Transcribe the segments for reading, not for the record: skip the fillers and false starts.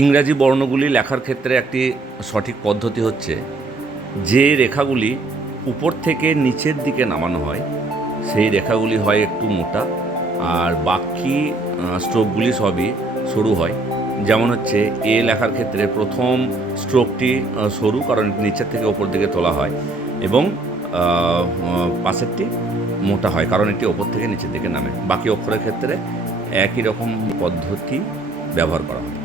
ইংরাজি বর্ণগুলি লেখার ক্ষেত্রে একটি সঠিক পদ্ধতি হচ্ছে যে রেখাগুলি উপর থেকে নিচের দিকে নামানো হয় সেই রেখাগুলি হয় একটু মোটা, আর বাকি স্ট্রোকগুলি সবই সরু হয়। যেমন হচ্ছে এ লেখার ক্ষেত্রে প্রথম স্ট্রোকটি সরু, কারণ নিচের থেকে ওপর দিকে তোলা হয়, এবং পাশেরটি মোটা হয় কারণ এটি ওপর থেকে নিচের দিকে নামে। বাকি অক্ষরের ক্ষেত্রে একই রকম পদ্ধতি ব্যবহার করা হয়।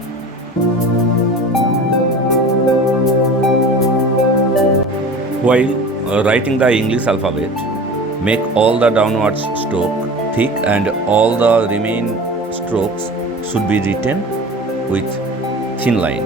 While writing the English alphabet, make all the downward stroke thick and all the remaining strokes should be written with thin line.